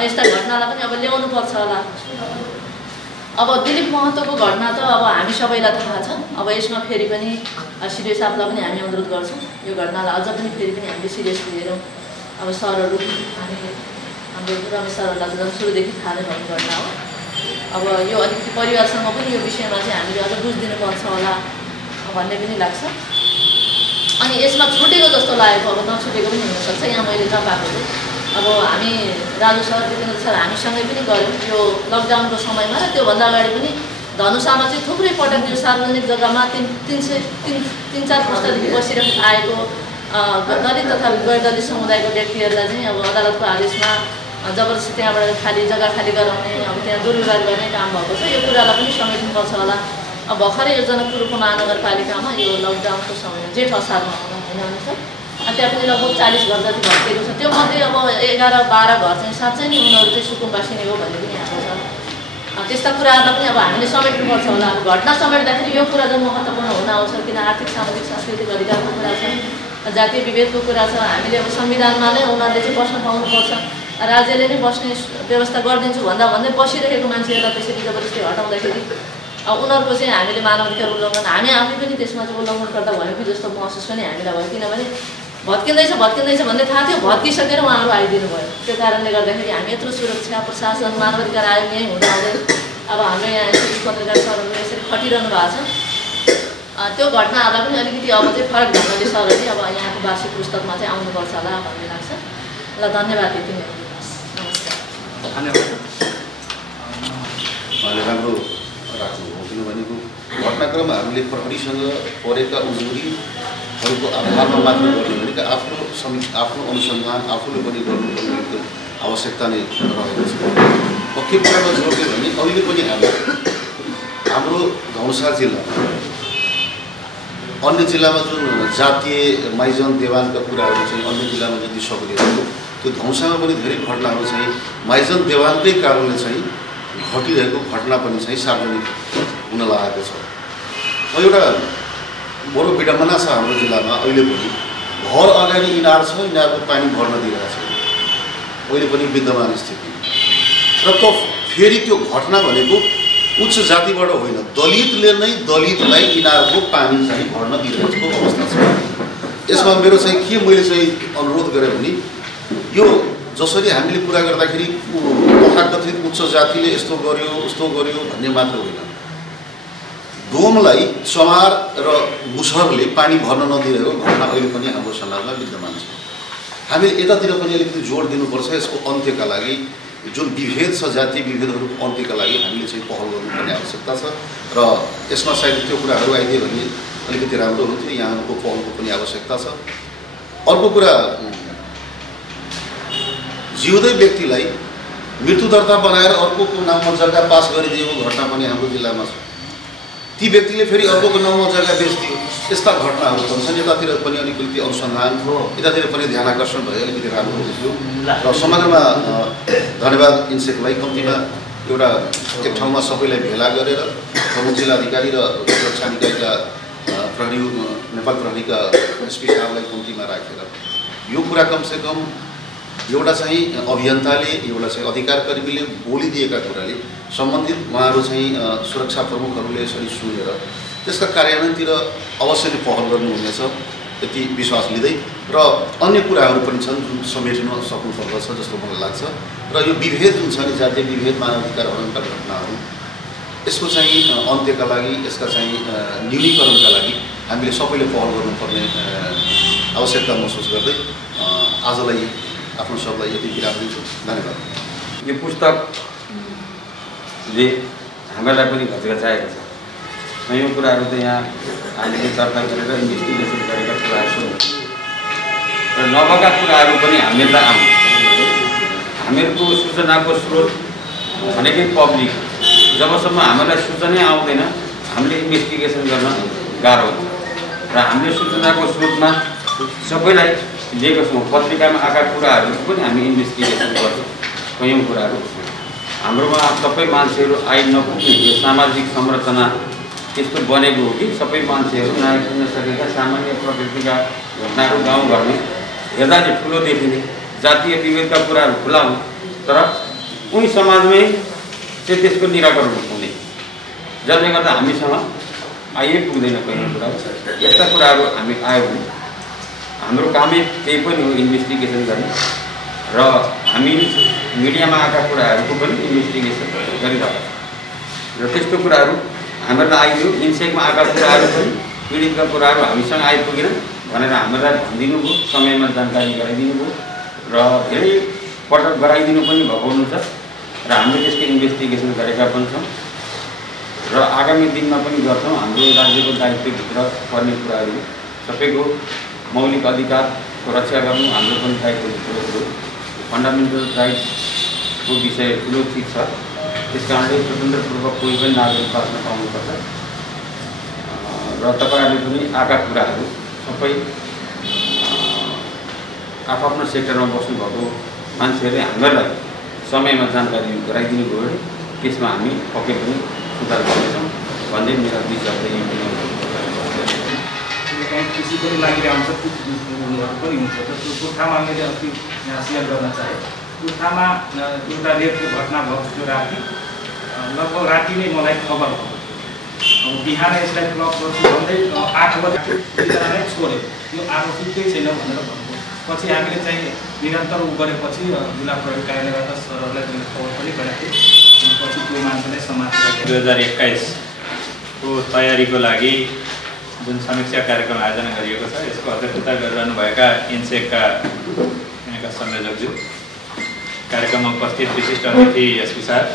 यस्ता घटनालाई पनि अब ल्याउनु पर्छ होला। अब दिलीप महतोको घटना त अब हामी सबैलाई थाहा छ। अब यसमा फेरि पनि सिडिओ साहबलाई पनि हामी अनुरोध गर्छौँ, यो घटनालाई अझ पनि फेरि पनि हामीले सिरियसली हेरौँ। अब सरहरू हामी हाम्रो रमेश सरहरूलाई त झन् सुरुदेखि थाहा नै भएको घटना हो। अब यो अलिकति परिवारसँग पनि यो विषयमा चाहिँ हामीले अझ बुझिदिनुपर्छ होला भन्ने पनि लाग्छ। अनि यसमा छुटेको जस्तो लागेको, अब नछुटेको पनि हुनसक्छ। यहाँ मैले नपाएको चाहिँ अब हामी राजु सर, दिपेन्द्र सर हामीसँगै पनि गऱ्यौँ यो लकडाउनको समयमा, र त्योभन्दा अगाडि पनि धनुषामा चाहिँ थुप्रै पटक यो सार्वजनिक जग्गामा 3-4 वर्षदेखि बसिरहेको आएको दलित तथा गैर दलित समुदायको व्यक्तिहरूलाई चाहिँ अब अदालतको आदेशमा जबरजस्ती त्यहाँबाट जग्गा खाली गराउने, अब त्यहाँ दुर्व्यवहार गर्ने काम भएको छ। यो कुरालाई पनि समेट्नुपर्छ होला। अब भर्खरै यो जनकपुरको महानगरपालिकामा यो लकडाउनको समयमा जेठ असारमा हुनुहुन्छ, त्यहाँ पनि लगभग 40 घर जति भत्किएको छ। त्यो मध्ये अब 11-12 घर चाहिँ साँच्चै नै उनीहरू चाहिँ सुकुम्बासी नै हो भन्ने पनि आएको छ। त्यस्ता कुराहरूलाई पनि अब हामीले समेट्नुपर्छ होला। अब घटना समेट्दाखेरि यो कुरा चाहिँ महत्त्वपूर्ण हुन आउँछ, किन आर्थिक सामाजिक सांस्कृतिक अधिकारको कुरा छ, जातीय विभेदको कुरा छ। हामीले अब संविधानमा नै उनीहरूले चाहिँ बस्न पाउनुपर्छ, राज्यले नै बस्ने व्यवस्था गरिदिन्छु भन्दै बसिरहेको मान्छेहरूलाई त्यसरी जबरजस्ती हटाउँदाखेरि उनीहरूको चाहिँ हामीले मानवाधिकार उल्लङ्घन, हामी आफै पनि त्यसमा चाहिँ उल्लङ्घनकर्ता भएको जस्तो महसुस पनि हामीलाई भयो। किनभने भत्किँदैछ भन्ने थाहा थियो, भत्किसकेर उहाँहरू आइदिनु भयो। त्यो कारणले गर्दाखेरि हामी यत्रो सुरक्षा प्रशासन मानवाधिकार आयोग यहीँ हुँदा हुँदै अब हाम्रो यहाँ यसरी पत्रकार सरहरूले यसरी खटिरहनु भएको छ। त्यो घटनाहरूलाई पनि अलिकति अब चाहिँ फरक ढङ्गले सरले अब यहाँको वार्षिक पुस्तकमा चाहिँ आउनुपर्छ होला भन्ने लाग्छ। ल धन्यवाद, यति नै। उहाँले राम्रो राख्नुभयो, किनभनेको घटनाक्रम हामीले प्रहरीसँग परेका उजुरीहरूको आधारमा मात्र गर्ने भनेको आफ्नो अनुसन्धान आफूले पनि गर्नुपर्ने आवश्यकता नै रहेको छ। के कुरामा जोड्यो भने अहिले पनि हाम्रो धनुषा जिल्ला अन्य जिल्लामा जुन जातीय माइजन देवानका कुराहरू चाहिँ अन्य जिल्लामा जति सक्रिय थियो, त्यो धनुषामा पनि धेरै घटनाहरू चाहिँ माइजन देवानकै कारणले चाहिँ घटिरहेको घटना पनि चाहिँ सार्वजनिक हुन लागेको छ। एउटा बडो विडम्बना छ हाम्रो जिल्लामा अहिले पनि घर अगाडि इनार छ, इनारको पानी भर्न दिइरहेको छ अहिले पनि विद्यमान स्थिति। र त फेरि त्यो घटना भनेको उच्च जातिबाट होइन, दलितले नै दलितलाई इनारको पानी चाहिँ भर्न दिइरहेको अवस्था छ। यसमा मेरो चाहिँ के मैले चाहिँ अनुरोध गरेँ भने यो जसरी हामीले कुरा गर्दाखेरि तथाकथित उच्च जातिले यस्तो गर्यो उस्तो गर्यो भन्ने मात्र होइन, डोमलाई चमार र मुसहरले पानी भर्न नदिरहेको घटना अहिले पनि हाम्रो समाजमा विद्यमान छ। हामीले यतातिर पनि अलिकति जोड दिनुपर्छ। यसको अन्त्यका लागि जुन विभेद छ, जातीय विभेदहरूको अन्त्यका लागि हामीले चाहिँ पहल गर्नुपर्ने आवश्यकता छ। र यसमा सायद त्यो कुराहरू आइदियो भने अलिकति राम्रो हुन्थ्यो। यहाँको पहलको पनि आवश्यकता छ। अर्को कुरा, जिउँदै व्यक्तिलाई मृत्यु दर्ता बनाएर अर्कोको नाममा जग्गा पास गरिदिएको घटना पनि हाम्रो जिल्लामा छ। ती व्यक्तिले फेरि अर्कोको नाममा जग्गा बेच्दियो, यस्ता घटनाहरू पनि छन्। यतातिर पनि अलिकति अनुसन्धान, यतातिर पनि ध्यान आकर्षण भए अलिकति राम्रो हुन्थ्यो। र समग्रमा धन्यवाद इन्सेकलाई। कम्तीमा एउटा एक ठाउँमा सबैलाई भेला गरेर प्रमुख जिल्लाधिकारी र सुरक्षा निकायका प्रहरी, नेपाल प्रहरीका एसपी साहबलाई कम्तीमा राखेर यो कुरा कमसेकम एउटा चाहिँ अभियन्ताले, एउटा चाहिँ अधिकार कर्मीले बोलिदिएका कुराले सम्बन्धित उहाँहरू चाहिँ सुरक्षा प्रमुखहरूले यसरी सुनेर त्यसका कार्यान्वयनतिर अवश्य नै पहल गर्नुहुनेछ यति विश्वास लिँदै। र अन्य कुराहरू पनि छन् जुन समेट्न सक्नुपर्दछ जस्तो मलाई लाग्छ। र यो विभेद जुन छ नि, जातीय विभेद, मानवाधिकार हननका घटनाहरू, यसको चाहिँ अन्त्यका लागि, यसका चाहिँ न्यूनीकरणका लागि हामीले सबैले पहल गर्नुपर्ने आवश्यकता महसुस गर्दै आजलाई आफ्नो शब्दलाई यति विराम दिन्छु। धन्यवाद। यो पुस्तकले हामीलाई पनि घचघचाएको छ। यो कुराहरू त यहाँ हामीले चर्चा गरेर इन्भेस्टिगेसन गरेका कुराहरू र नभएका कुराहरू पनि हामीलाई आउँछ। हामीहरूको सूचनाको स्रोत भनेकै पब्लिक, जबसम्म हामीलाई सूचना आउँदैन हामीले इन्भेस्टिगेसन गर्न गाह्रो हुन्छ। र हामीले सूचनाको स्रोतमा सबैलाई दिएको छौँ। पत्रिकामा आएका कुराहरू पनि हामी इन्भेस्टिगेसन गर्छौँ। कयौँ कुराहरू हाम्रोमा सबै मान्छेहरू आइ नपुग्ने यो सामाजिक संरचना त्यस्तो बनेको हो कि सबै मान्छेहरू नआइपुग्न सकेका सामान्य प्रकृतिका घटनाहरू गाउँघरमै हेर्दा चाहिँ ठुलो देखिने, जातीय विभेदका कुराहरू खुला हुन्, तर उही समाजमै चाहिँ त्यसको निराकरण हुने, जसले गर्दा हामीसँग आइपुग्दैन कयौँ कुराहरू। यस्ता कुराहरू हामी आयो भने हाम्रो कामै त्यही पनि हो, इन्भेस्टिगेसन गर्ने। र हामी मिडियामा आएका कुराहरूको पनि इन्भेस्टिगेसन गरिरहेका छौँ। र त्यस्तो कुराहरू हामीलाई आइदियो। इन्सेकमा आएका कुराहरू पनि पीडितका कुराहरू हामीसँग आइपुगेन भनेर हामीलाई भनिदिनु भयो, समयमा जानकारी गराइदिनु भयो र धेरै पटक गराइदिनु पनि भएको हुन्छ र हामीले त्यसको इन्भेस्टिगेसन गरेका पनि छौँ र आगामी दिनमा पनि गर्छौँ। हाम्रो राज्यको दायित्वभित्र पर्ने कुराहरू सबैको मौलिक अधिकारको रक्षा गर्नु हाम्रो पनि दायित्व हो। फन्डामेन्टल राइट्सको विषय ठुलो चिज छ, त्यस कारणले स्वतन्त्रपूर्वक कोही पनि नागरिक बाँच्न पाउनुपर्छ र तपाईँहरूले पनि आएका कुराहरू सबै आफ्नो सेक्टरमा बस्नुभएको मान्छेहरूले हामीलाई समयमा जानकारी गराइदिनु भयो भने त्यसमा हामी पक्कै पनि सुधार गर्नेछौँ भन्दै मेरा दुई शब्द यहीँ पनि कृषि पनि लागिरहन्छ पनि हुन्छ। त्यो कुर्थामा मैले अस्ति यहाँ सेयर गर्न चाहेँ। कुर्थामा एउटा रेपको घटना भयो त्यो राति, लगभग राति नै मलाई खबर भयो। बिहान यसलाई ब्लक गर्छु भन्दै 8 बजे नै छोड्यो, यो आरोपी केही छैन भनेर भन्नुभयो। पछि हामीले चाहिँ निरन्तर गरेपछि जिल्ला प्रहरी कार्यालयबाट सरहरूलाई मैले खबर पनि गरेको थिएँ। पछि त्यो मान्छेलाई समातेर 2021 को तयारीको लागि जुन समीक्षा कार्यक्रम आयोजना गरिएको छ यसको अध्यक्षता गरिरहनुभएका इन्सेकका यहाँका संयोजकज्यू, कार्यक्रममा उपस्थित विशिष्ट अतिथि एसपी साहब,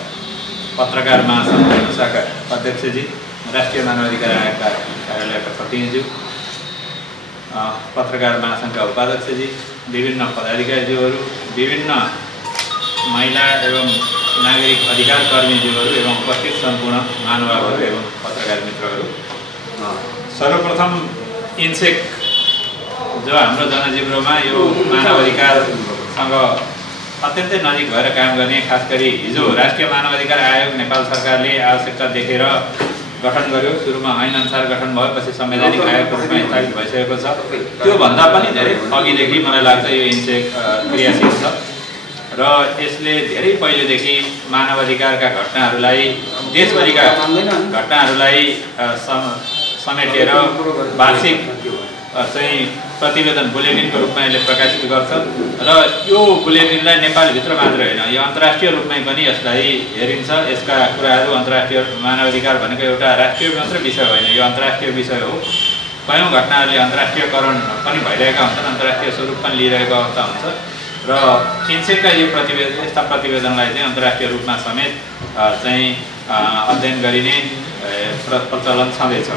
पत्रकार महासङ्घ शाखा अध्यक्षजी, राष्ट्रिय मानवाधिकार आयोगका कार्यालयका प्रतिनिधिज्यू, पत्रकार महासङ्घका उपाध्यक्षजी, विभिन्न पदाधिकारीज्यूहरू, विभिन्न महिला एवं नागरिक अधिकार कर्मीज्यूहरू एवं उपस्थित सम्पूर्ण महानुभावहरू एवं पत्रकार मित्रहरू, सर्वप्रथम इन्सेक जो हाम्रो जनजीवनमा यो मानवाधिकारसँग अत्यन्तै नजिक भएर काम गर्ने, खास गरी हिजो राष्ट्रिय मानवाधिकार आयोग नेपाल सरकारले आवश्यकता देखेर गठन गर्यो। सुरुमा ऐनअनुसार गठन भयो, पछि संवैधानिक आयोगको रूपमा स्थापित भइसकेको छ। त्योभन्दा पनि धेरै अघिदेखि मलाई लाग्छ यो इन्सेक क्रियाशील छ र यसले धेरै पहिलेदेखि मानवाधिकारका घटनाहरूलाई, देशभरिका घटनाहरूलाई समेटेर वार्षिक चाहिँ प्रतिवेदन बुलेटिनको रूपमा यसले प्रकाशित गर्छ र यो बुलेटिनलाई नेपालभित्र मात्र होइन, यो अन्तर्राष्ट्रिय रूपमै पनि यसलाई हेरिन्छ। यसका कुराहरू अन्तर्राष्ट्रिय मानवाधिकार भनेको एउटा राष्ट्रिय मात्र विषय होइन, यो अन्तर्राष्ट्रिय विषय हो। कयौँ घटनाहरूले अन्तर्राष्ट्रियकरण पनि भइरहेका हुन्छन्, अन्तर्राष्ट्रिय स्वरूप पनि लिइरहेको अवस्था हुन्छ र इन्सेकका यो यस्ता प्रतिवेदनलाई चाहिँ अन्तर्राष्ट्रिय रूपमा समेत चाहिँ अध्ययन गरिने प्रचलन छँदैछ।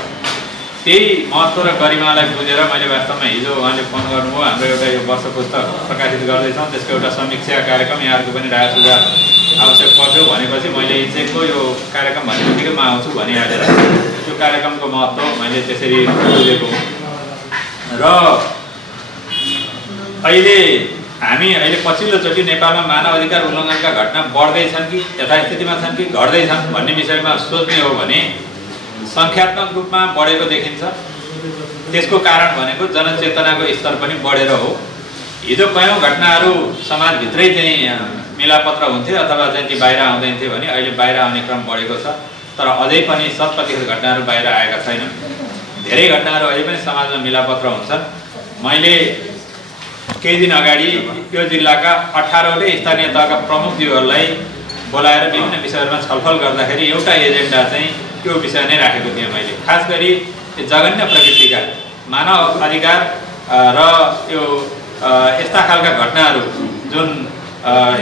त्यही महत्त्व र गरिमालाई बुझेर मैले वास्तवमा हिजो उहाँले फोन गर्नुभयो, हाम्रो एउटा यो वर्ष पुस्तक प्रकाशित गर्दैछौँ, त्यसको एउटा समीक्षा कार्यक्रम, यहाँहरूको पनि राय सुझाव आवश्यक पर्थ्यो भनेपछि मैले इन्सेकको यो कार्यक्रम भन्ने बित्तिकै म आउँछु भनिहालेर त्यो कार्यक्रमको महत्त्व मैले त्यसरी बुझेको र अहिले पछिल्लोचोटि नेपालमा मानवाधिकार उल्लङ्घनका घटना बढ्दैछन् कि यथास्थितिमा छन् कि घट्दैछन् भन्ने विषयमा सोच्ने हो भने सङ्ख्यात्मक रूपमा बढेको देखिन्छ। त्यसको कारण भनेको जनचेतनाको स्तर पनि बढेर हो। हिजो कयौँ घटनाहरू समाजभित्रै चाहिँ मिलापत्र हुन्थे अथवा चाहिँ ती बाहिर आउँदैन थियो भने अहिले बाहिर आउने क्रम बढेको छ, तर अझै पनि 100% घटनाहरू बाहिर आएका छैनन्। धेरै घटनाहरू अहिले पनि समाजमा मिलापत्र हुन्छन्। मैले केही दिन अगाडि यो जिल्लाका 18वटै स्थानीय तहका प्रमुखज्यूहरूलाई बोलाएर विभिन्न विषयहरूमा छलफल गर्दाखेरि एउटा एजेन्डा चाहिँ त्यो विषय नै राखेको थिएँ मैले। खास गरी जघन्य प्रकृतिका मानव अधिकार र यो यस्ता खालका घटनाहरू जुन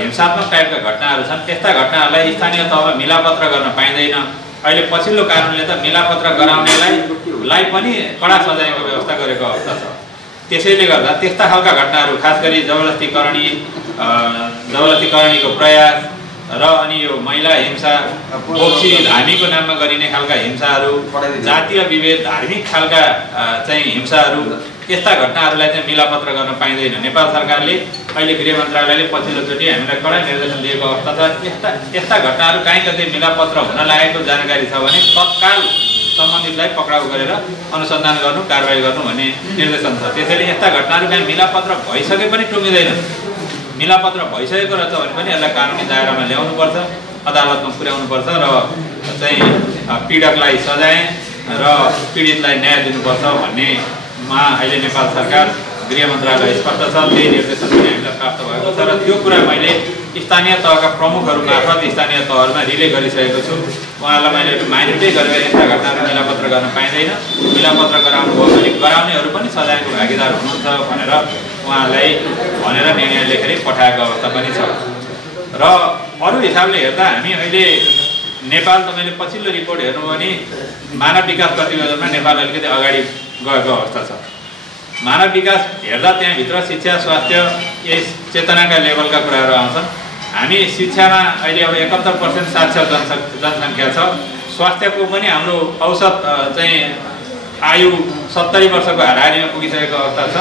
हिंसात्मक टाइपका घटनाहरू छन्, त्यस्ता घटनाहरूलाई स्थानीय तहमा मिलापत्र गर्न पाइँदैन। अहिले पछिल्लो कारणले त मिलापत्र गराउनेलाई पनि कडा सजायको व्यवस्था गरेको अवस्था छ। त्यसैले गर्दा त्यस्ता खालका घटनाहरू, खास गरी जबरजस्तीकरणीको प्रयास र अनि यो महिला हिंसा, बोक्सी धामीको नाममा गरिने खालका हिंसाहरू, जातीय विभेद, धार्मिक खालका चाहिँ हिंसाहरू, यस्ता घटनाहरूलाई चाहिँ मिलापत्र गर्न पाइँदैन। नेपाल सरकारले अहिले गृह मन्त्रालयले पछिल्लोचोटि हामीलाई कडा निर्देशन दिएको अवस्था छ। यस्ता घटनाहरू काहीँ कतै मिलापत्र हुन लागेको जानकारी छ भने तत्काल सम्बन्धितलाई पक्राउ गरेर अनुसन्धान गर्नु, कारबाही गर्नु भन्ने निर्देशन छ। त्यसैले यस्ता घटनाहरू कहीँ मिलापत्र भइसके पनि टुङ्गिँदैन। मिलापत्र भइसकेको रहेछ भने पनि यसलाई कानुनी दायरामा ल्याउनुपर्छ, अदालतमा पुर्याउनुपर्छ र चाहिँ पीडकलाई सजाय र पीडितलाई न्याय दिनुपर्छ भन्नेमा अहिले नेपाल सरकार, गृह मन्त्रालय स्पष्ट छ। त्यही निर्देशन पनि हामीलाई प्राप्त भएको छ र त्यो कुरा मैले स्थानीय तहका प्रमुखहरू मार्फत स्थानीय तहहरूमा रिले गरिसकेको छु। उहाँलाई मैले माइन्डै गरेर यस्ता घटनाहरू मिलापत्र गर्न पाइँदैन, मिलापत्र गराउनु भयो भने गराउनेहरू पनि सजायको भागीदार हुनुहुन्छ भनेर उहाँलाई भनेर निर्णय लेखेर पठाएको अवस्था पनि छ। र अरू हिसाबले हेर्दा हामी अहिले नेपाल तपाईँले पछिल्लो रिपोर्ट हेर्नुभयो भने मानव विकास प्रतिवेदनमा नेपाल अलिकति अगाडि गएको अवस्था छ। मानव विकास हेर्दा त्यहाँभित्र शिक्षा, स्वास्थ्य, यस चेतनाका लेभलका कुराहरू आउँछन्। हामी शिक्षामा अहिले अब 71% साक्षर जनसङ्ख्या छ। स्वास्थ्यको पनि हाम्रो औसत चाहिँ आयु 70 वर्षको हाराहारीमा पुगिसकेको अवस्था छ।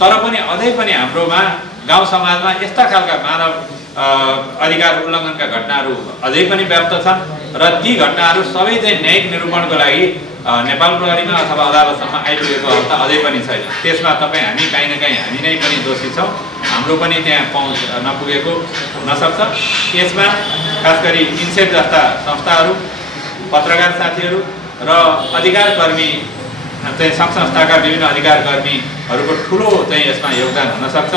तर पनि अझै पनि हाम्रोमा गाउँ समाजमा यस्ता खालका मानव अधिकार उल्लङ्घनका घटनाहरू अझै पनि व्याप्त छन् र ती घटनाहरू सबै चाहिँ न्यायिक निरूपणको लागि नेपाल प्रहरीमा अथवा अदालतसम्म आइपुगेको अवस्था अझै पनि छैन। त्यसमा तपाईँ हामी काहीँ न काहीँ हामी नै पनि दोषी छौँ, हाम्रो पनि त्यहाँ पहुँच नपुगेको हुनसक्छ। यसमा खास गरी इन्सेफ जस्ता संस्थाहरू, पत्रकार साथीहरू र अधिकारकर्मी चाहिँ सङ्घ संस्थाका विभिन्न अधिकारकर्मीहरूको ठुलो चाहिँ यसमा योगदान हुनसक्छ।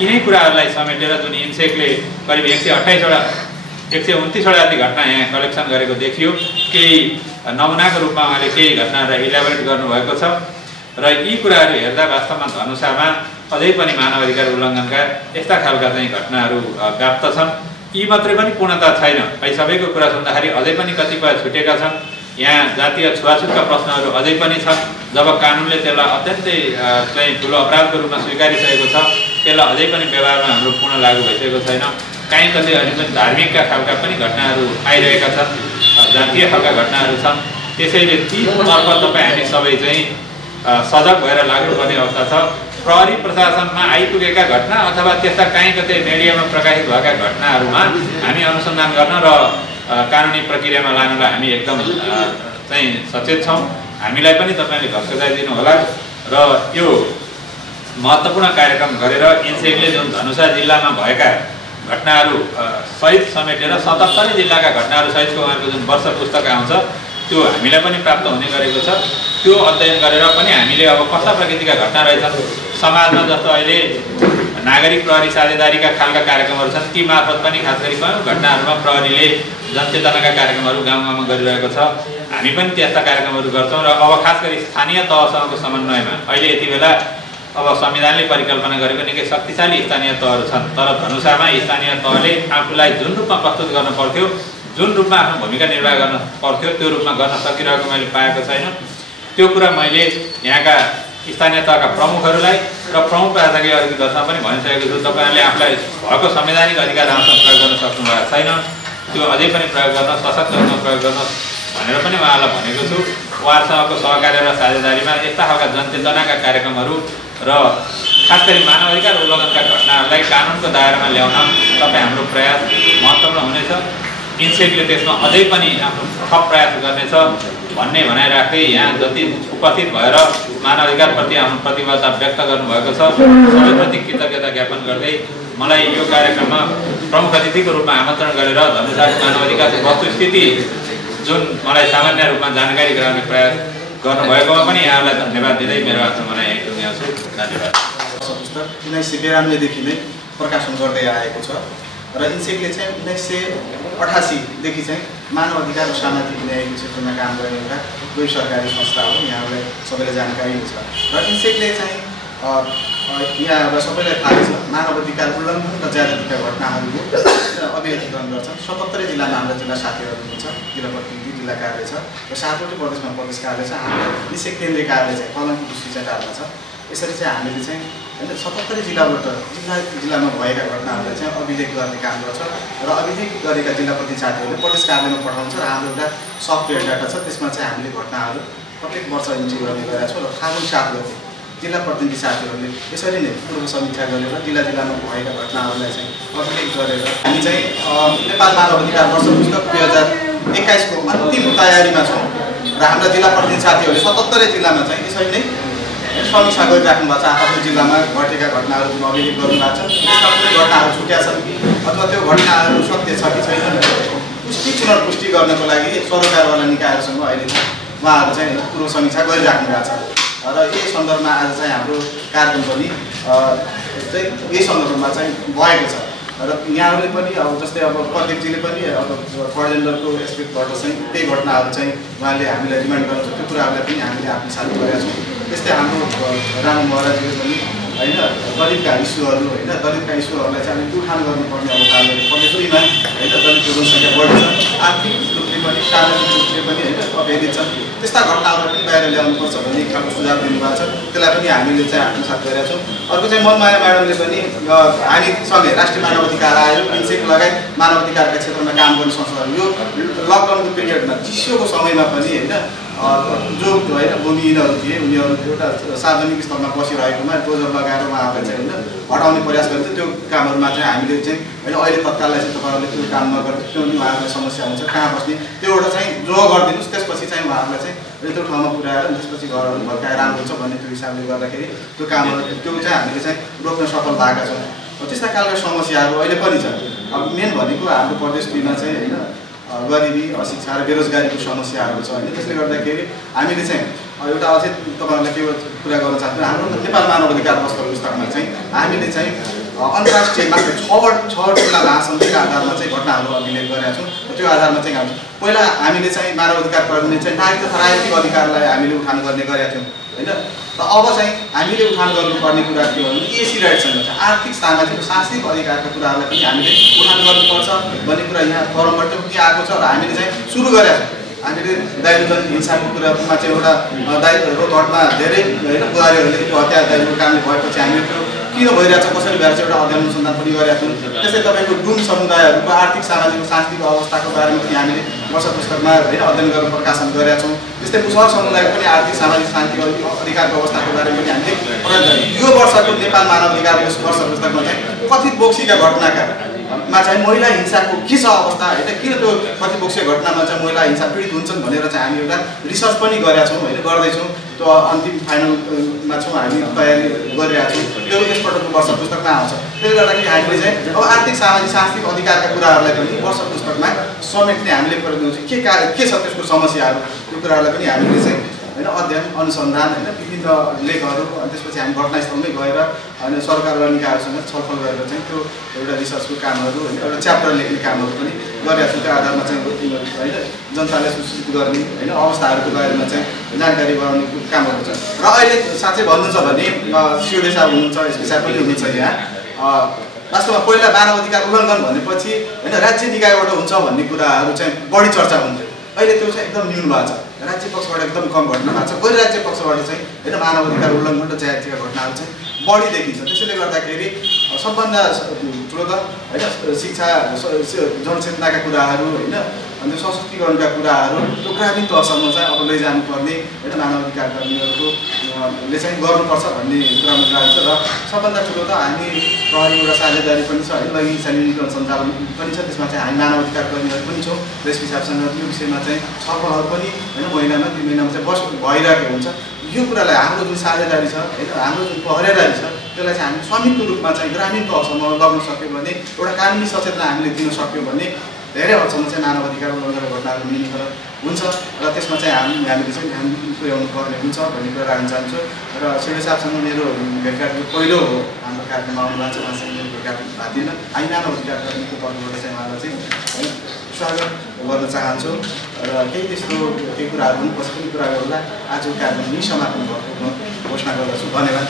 यिनै कुराहरूलाई समेटेर जुन इन्सेकले करिब 129 जति घटना यहाँ कलेक्सन गरेको देखियो, केही नमुनाको रूपमा उहाँले केही घटनाहरूलाई इलाबोरेट गर्नुभएको छ र यी कुराहरू हेर्दा वास्तवमा धनुषामा अझै पनि मानव अधिकार उल्लङ्घनका यस्ता खालका चाहिँ घटनाहरू व्याप्त छन्। यी मात्रै पनि पूर्णता छैन, अहिले सबैको कुरा सुन्दाखेरि अझै पनि कतिपय छुटेका छन्। यहाँ जातीय छुवाछुतका प्रश्नहरू अझै पनि छन्। जब कानुनले त्यसलाई अत्यन्तै चाहिँ ठुलो अपराधको रूपमा स्वीकारिसकेको छ, त्यसलाई अझै पनि व्यवहारमा हाम्रो पूर्ण लागू भइसकेको छैन। काहीँ कतै अहिले पनि धार्मिकका खालका पनि घटनाहरू आइरहेका छन्, जातीय खालका घटनाहरू छन्। त्यसैले तीतर्फ तपाईँ हामी सबै चाहिँ सजग भएर लाग्नुपर्ने अवस्था छ। प्रहरी प्रशासनमा आइपुगेका घटना अथवा त्यस्ता काहीँ कतै मिडियामा प्रकाशित भएका घटनाहरूमा हामी अनुसन्धान गर्न र कानुनी प्रक्रियामा लानलाई हामी एकदम चाहिँ सचेत छौँ। हामीलाई पनि तपाईँले घर सजाइदिनु होला र यो महत्त्वपूर्ण कार्यक्रम गरेर इन्सेकले जुन धनुषा जिल्लामा भएका घटनाहरू सहित समेटेर 77 जिल्लाका घटनाहरू सहितको उहाँको जुन वर्ष पुस्तक आउँछ त्यो हामीलाई पनि प्राप्त हुने गरेको छ। त्यो अध्ययन गरेर पनि हामीले अब कस्ता प्रकृतिका घटना रहेछन् समाजमा, जस्तो अहिले नागरिक प्रहरी साझेदारीका खालका कार्यक्रमहरू छन्, ती मार्फत पनि खास गरी कयौँ घटनाहरूमा प्रहरीले जनचेतनाका कार्यक्रमहरू गाउँ गाउँमा गरिरहेको छ। हामी पनि त्यस्ता कार्यक्रमहरू गर्छौँ र अब खास गरी स्थानीय तहसँगको समन्वयमा अहिले यति बेला अब संविधानले परिकल्पना गरेको निकै शक्तिशाली स्थानीय तहहरू छन्, तर धनुषामा स्थानीय तहले आफूलाई जुन रूपमा प्रस्तुत गर्न पर्थ्यो, जुन रूपमा आफ्नो भूमिका निर्वाह गर्न पर्थ्यो त्यो रूपमा गर्न सकिरहेको मैले पाएको छैन। त्यो कुरा मैले यहाँका स्थानीय तहका प्रमुखहरूलाई र प्रमुख प्रशासकीय अधिकारीहरूसँग पनि भनिसकेको छु। तपाईँहरूले आफूलाई भएको संवैधानिक अधिकार राम्रोसँग प्रयोग गर्न सक्नुभएको छैन, त्यो अझै पनि प्रयोग गर्न, सशक्त रूपमा प्रयोग गर्न भनेर पनि उहाँलाई भनेको छु। उहाँहरूसँगको सहकार्य र साझेदारीमा यस्ता खालका जनचेतनाका कार्यक्रमहरू र खास गरी मानव अधिकार उल्लङ्घनका घटनाहरूलाई कानुनको दायरामा ल्याउन तपाईँ हाम्रो प्रयास महत्त्वपूर्ण हुनेछ। इन्सेकले त्यसमा अझै पनि आफ्नो थप प्रयास गर्नेछ भन्ने भनाइराख्दै यहाँ जति उपस्थित भएर मानवाधिकारप्रति आफ्नो प्रतिबद्धता व्यक्त गर्नुभएको छ सबैप्रति कृतज्ञता ज्ञापन गर्दै मलाई यो कार्यक्रममा प्रमुख अतिथिको रूपमा आमन्त्रण गरेर धनुषाको मानवाधिकारको वस्तुस्थिति जुन मलाई सामान्य रूपमा जानकारी गराउने प्रयास गर्नुभएकोमा पनि यहाँलाई धन्यवाद दिँदै मेरो आफ्नो भनाइ यहीँ टुङ्ग्याउँछु। धन्यवाद। पुस्तक 1992 देखि नै प्रकाशन गर्दै आएको छ र इन्सेकले चाहिँ 1988 देखि चाहिँ मानव अधिकार र सामाजिक न्यायको क्षेत्रमा काम गर्ने एउटा गैर सरकारी संस्था हो, यहाँलाई सबैलाई जानकारी छ। र इन्सेकले चाहिँ यहाँलाई सबैलाई थाहा छ मानव अधिकार उल्लङ्घन र ज्यादतीका घटनाहरूको अभिलेखीकरण गर्छ। 77 जिल्लामा हाम्रा जिल्ला साथीहरू हुनुहुन्छ, जिल्ला प्रतिनिधि, जिल्ला कार्यालय छ र 7वटै प्रदेशमा प्रदेश कार्यालय छ। हाम्रो इन्सेक केन्द्रीय कार्यालय चाहिँ कलङ्की दुश्चिचाटारमा छ। यसरी चाहिँ हामीले चाहिँ 77 जिल्लाबाट जिल्लामा भएका घटनाहरूलाई चाहिँ अभिलेख गर्ने काम गर्छ र अभिलेख गरेका जिल्ला प्रतिनिधि साथीहरूले प्रदेश कार्यालयमा पठाउँछ र हाम्रो एउटा सफ्टवेयर डाटा छ, त्यसमा चाहिँ हामीले घटनाहरू प्रत्येक वर्ष इन्ट्री गर्ने गरेका छौँ। र फागुन 7 गते जिल्ला प्रतिनिधि साथीहरूले यसरी नै पूर्व समीक्षा गरेर जिल्लामा भएका घटनाहरूलाई चाहिँ अभिलेख गरेर हामी चाहिँ नेपाल मानव अधिकार वर्ष पुस्तक 2021 को अन्तिम तयारीमा छौँ र हाम्रा जिल्ला प्रतिनिधि साथीहरूले 77 जिल्लामा चाहिँ यसरी नै समीक्षा गरिराख्नु भएको छ। आफ्नो जिल्लामा घटेका घटनाहरू जुन अभिलेख गर्नुभएको छ त्यसमा कुनै घटनाहरू छुट्या छन् कि अथवा त्यो घटनाहरू सत्य छ कि छैन पुनर्पुष्टि गर्नको लागि सरकारवाला निकायहरूसँग अहिले उहाँहरू चाहिँ पूर्व समीक्षा गरिराख्नु भएको छ र यही सन्दर्भमा आज चाहिँ हाम्रो कार्यक्रम पनि चाहिँ यही सन्दर्भमा चाहिँ भएको छ। र यहाँहरूले पनि अब जस्तै अब प्रदीपजीले पनि अब थर्ड जेन्डरको एस्पेक्टबाट चाहिँ त्यही घटनाहरू चाहिँ उहाँले हामीलाई रिमाइन्ड गर्नुहुन्छ त्यो कुराहरूलाई पनि हामीले आत्मसात गरेका छौँ। त्यस्तै हाम्रो रामु महराजले पनि होइन दलितका इस्युहरू होइन दलितका इस्युहरूलाई चाहिँ हामीले उठान गर्नुपर्ने अवस्थाहरू प्रदेशमा होइन दलितको जनसङ्ख्या बढेको छ, आर्थिक रूपले पनि सामाजिक रूपले पनि होइन अभेदित छ, त्यस्ता घटनाहरूलाई पनि बाहिर ल्याउनुपर्छ भन्ने एक खालको सुझाव दिनुभएको छ। त्यसलाई पनि हामीले चाहिँ आत्मसात गरेका छौँ। अर्को चाहिँ मनमाया म्याडमले पनि हामीसँगै राष्ट्रिय मानव अधिकार आयोग, इन्सेक लगायत मानव अधिकारका क्षेत्रमा काम गर्ने संस्थाहरू यो लकडाउनको पिरियडमा चिसोको समयमा पनि होइन जो होइन भूमिहीनहरू थिए उनीहरू एउटा सार्वजनिक स्थलमा बसिरहेकोमा डोजर लगाएर उहाँहरूलाई चाहिँ होइन हटाउने प्रयास गर्थ्यो। त्यो कामहरूमा चाहिँ हामीले चाहिँ होइन अहिले तत्काललाई चाहिँ तपाईँहरूले त्यो काम नगर्नु किनभने उहाँहरूलाई समस्या हुन्छ कहाँ बस्ने त्यो एउटा चाहिँ जो गरिदिनुहोस्, त्यसपछि चाहिँ उहाँहरूलाई चाहिँ त्यो ठाउँमा पुऱ्याएर त्यसपछि घरहरू भर्काएर राम्रो हुन्छ भन्ने त्यो हिसाबले गर्दाखेरि त्यो कामहरू त्यो चाहिँ हामीले चाहिँ रोक्न सफल भएका छौँ। त्यस्ता खालका समस्याहरू अहिले पनि छ। अब मेन भनेको हाम्रो प्रदेश 2मा चाहिँ होइन गरिबी, अशिक्षा र बेरोजगारीको समस्याहरू छ होइन। त्यसले गर्दाखेरि हामीले चाहिँ एउटा अझै तपाईँहरूलाई के कुरा गर्न चाहन्छु, हाम्रो नेपाल मानव अधिकार पुस्तकमा चाहिँ हामीले चाहिँ अन्तर्राष्ट्रिय मात्र 6वटा महासन्धिका आधारमा चाहिँ घटनाहरू अभिलेख गरेका छौँ। त्यो आधारमा चाहिँ पहिला हामीले चाहिँ मानव अधिकार कर्मीले चाहिँ नागरिक तथा राजनीतिक अधिकारलाई हामीले उठान गर्ने गरेका थियौँ होइन। र अब चाहिँ हामीले उठान गर्नुपर्ने कुरा के हो भने एसी राइट्ससँग चाहिँ आर्थिक, सामाजिक, सांस्कृतिक अधिकारका कुराहरूलाई पनि हामीले उठान गर्नुपर्छ भन्ने कुरा यहाँ फोरमबाट पनि आएको छ र हामीले चाहिँ सुरु गरेका छौँ। हामीले दाइजो हिंसाको कुरामा चाहिँ एउटा रोतहटमा धेरै होइन बुहारीहरूले हत्या दाइजोको कामले भएपछि हामीले त्यो किन भइरहेछ कसरी भएर चाहिँ एउटा अध्ययन अनुसन्धान पनि गरेका छौँ। त्यस्तै तपाईँको डुम समुदायहरूको आर्थिक, सामाजिक, सांस्कृतिक अवस्थाको बारेमा पनि हामीले वर्ष पुस्तकमा होइन अध्ययन गरेर प्रकाशन गरेका छौँ। त्यस्तै मुसहर समुदायको पनि आर्थिक, सामाजिक, सांस्कृतिक अधिकारको अवस्थाको बारेमा पनि हामीले प्रयोग गरेँ। यो वर्षको नेपाल मानव अधिकार वर्ष पुस्तकमा चाहिँ कथित बोक्सीका घटनाका मा चाहिँ महिला हिंसाको के छ अवस्था होइन, किन त्यो कति बोक्सीय घटनामा चाहिँ महिला हिंसा पीडित हुन्छन् भनेर चाहिँ हामी एउटा रिसर्च पनि गरेका छौँ होइन, गर्दैछौँ। त्यो अन्तिम फाइनलमा छौँ, हामी तयारी गरिरहेका छौँ। त्यो यसपल्टको वर्ष पुस्तकमा आउँछ। त्यसले गर्दाखेरि हामीले चाहिँ अब आर्थिक, सामाजिक, सांस्कृतिक अधिकारका कुराहरूलाई पनि वर्ष पुस्तकमा समेट्ने हामीले प्रयोग गर्छौँ। के छ त्यसको समस्याहरू, त्यो कुराहरूलाई पनि हामीले चाहिँ होइन अध्ययन अनुसन्धान होइन विभिन्न लेखहरू अनि त्यसपछि हामी घटनास्थलमै गएर होइन सरकार र निकायहरूसँग छलफल गरेर चाहिँ त्यो एउटा रिसर्चको कामहरू होइन एउटा च्याप्टर लेख्ने कामहरू पनि गरेका छौँ। त्यो आधारमा चाहिँ होइन जनतालाई सूचित गर्ने होइन अवस्थाहरूको बारेमा चाहिँ जानकारी गराउने कामहरू छ। र अहिले साँच्चै भन्नुहुन्छ भने सिओडे साहब हुनुहुन्छ, एसपी साहब पनि हुनुहुन्छ यहाँ। वास्तवमा पहिला मानव अधिकार उल्लङ्घन भनेपछि होइन राज्य निकायबाट हुन्छ भन्ने कुराहरू चाहिँ बढी चर्चा हुन्थ्यो। अहिले त्यो चाहिँ एकदम न्यून भएको छ, राज्य पक्षबाट एकदम कम घटना भएको छ। गैर राज्य पक्षबाट चाहिँ होइन मानव अधिकार उल्लङ्घन र जातीयका घटनाहरू चाहिँ बढी देखिन्छ। त्यसैले गर्दाखेरि सबभन्दा ठुलो त होइन शिक्षा, जनचेतनाका कुराहरू होइन अनि त्यो सशक्तिकरणका कुराहरू त्यो ग्रामीण तहसम्म चाहिँ अब लैजानुपर्ने होइन मानव अधिकार कर्मीहरूले चाहिँ गर्नुपर्छ भन्ने कुरामा लागेको छ। र सबभन्दा ठुलो त हामी प्रहरी एउटा साझेदारी पनि छ होइन, लैङ्गिक न्यूनीकरण सञ्चालन पनि छ। त्यसमा चाहिँ हामी मानव अधिकार कर्मीहरू पनि छौँ। एसपी साहबसँग यो विषयमा चाहिँ छलफलहरू पनि होइन महिनामा 2 महिनामा चाहिँ भइरहेको हुन्छ। यो कुरालाई हाम्रो जुन साझेदारी छ होइन, हाम्रो जुन पहरेदारी छ त्यसलाई चाहिँ हामी संयुक्त रूपमा चाहिँ ग्रामीण तहसम्म लग्न सक्यो भने एउटा कानुनी सचेतना हामीले दिन सक्यो भने धेरै हदसम्म चाहिँ मानव अधिकार उल्लङ्घन घटनाहरू न्यूनीकरण हुन्छ। र त्यसमा चाहिँ हामीले चाहिँ ध्यान पुर्याउनु पर्ने हुन्छ भन्ने कुरा राख्न चाहन्छु। र सिओडे साहबसँग मेरो भेटघाटको पहिलो हो हाम्रो कार्यक्रममा आउनु भएको छ, उहाँसँग मेरो भेटघाट भएको थिएन। हामी मानव अधिकार कर्मीको तर्फबाट चाहिँ उहाँलाई चाहिँ है स्वागत गर्न चाहन्छु। र केही त्यस्तो केही कुराहरू पनि पछि पनि कुरा गरौँला। आजको कार्यक्रम यहीँ समापन भएको घोषणा गर्दछु। धन्यवाद।